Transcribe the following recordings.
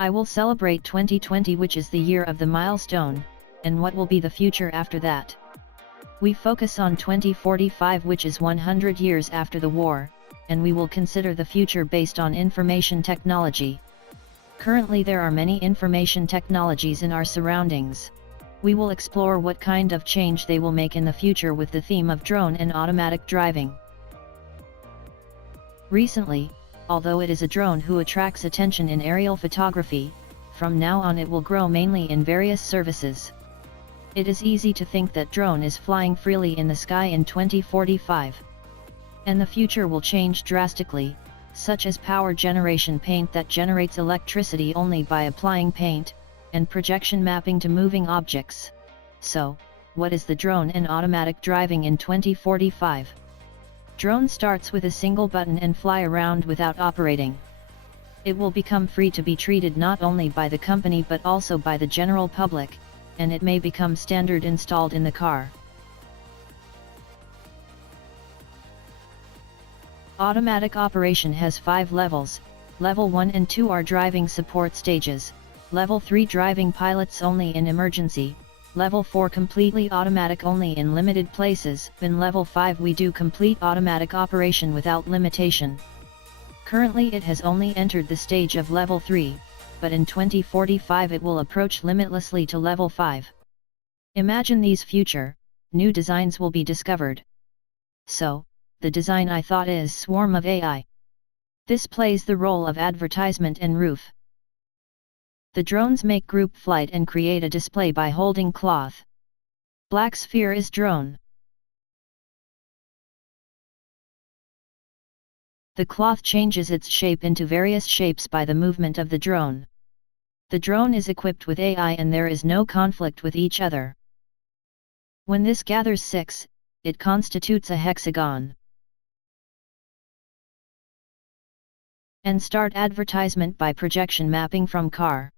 I will celebrate 2020, which is the year of the milestone, and what will be the future after that. We focus on 2045, which is 100 years after the war, and we will consider the future based on information technology. Currently there are many information technologies in our surroundings. We will explore what kind of change they will make in the future with the theme of drone and automatic driving. Recently, although it is a drone who attracts attention in aerial photography, from now on it will grow mainly in various services. It is easy to think that drone is flying freely in the sky in 2045. And the future will change drastically, such as power generation, paint that generates electricity only by applying paint, and projection mapping to moving objects. So, what is the drone and automatic driving in 2045? Drone starts with a single button and fly around without operating. It will become free to be treated not only by the company but also by the general public, and it may become standard installed in the car. Automatic operation has 5 levels. Level 1 and 2 are driving support stages, Level 3 driving pilots only in emergency, Level 4 completely automatic only in limited places, in Level 5 we do complete automatic operation without limitation. Currently it has only entered the stage of Level 3, but in 2045 it will approach limitlessly to Level 5. Imagine these future, new designs will be discovered. So, the design I thought is swarm of AI. This plays the role of advertisement and roof. The drones make group flight and create a display by holding cloth. Black sphere is drone. The cloth changes its shape into various shapes by the movement of the drone. The drone is equipped with AI and there is no conflict with each other. When this gathers 6, it constitutes a hexagon. And start advertisement by projection mapping from car.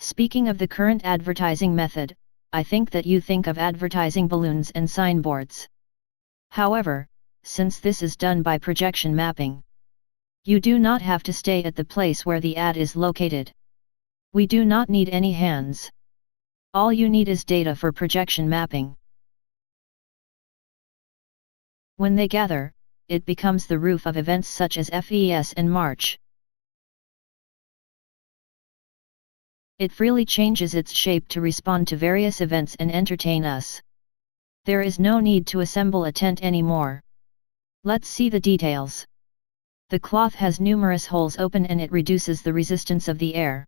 Speaking of the current advertising method, I think that you think of advertising balloons and signboards. However, since this is done by projection mapping, you do not have to stay at the place where the ad is located. We do not need any hands. All you need is data for projection mapping. When they gather, it becomes the roof of events such as FES and March. It freely changes its shape to respond to various events and entertain us. There is no need to assemble a tent anymore. Let's see the details. The cloth has numerous holes open and it reduces the resistance of the air.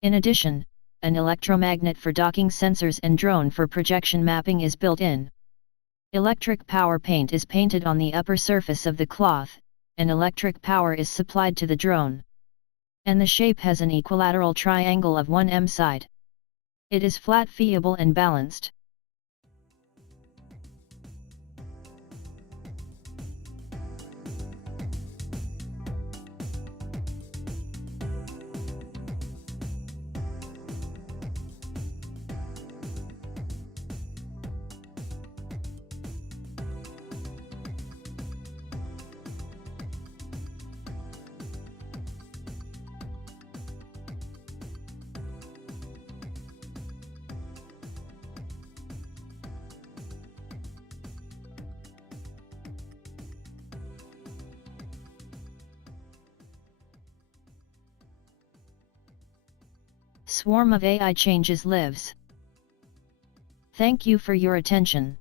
In addition, an electromagnet for docking sensors and drone for projection mapping is built in. Electric power paint is painted on the upper surface of the cloth, and electric power is supplied to the drone. And the shape has an equilateral triangle of 1 m side. It is flat, feasible and balanced. Swarm of AI changes lives. Thank you for your attention.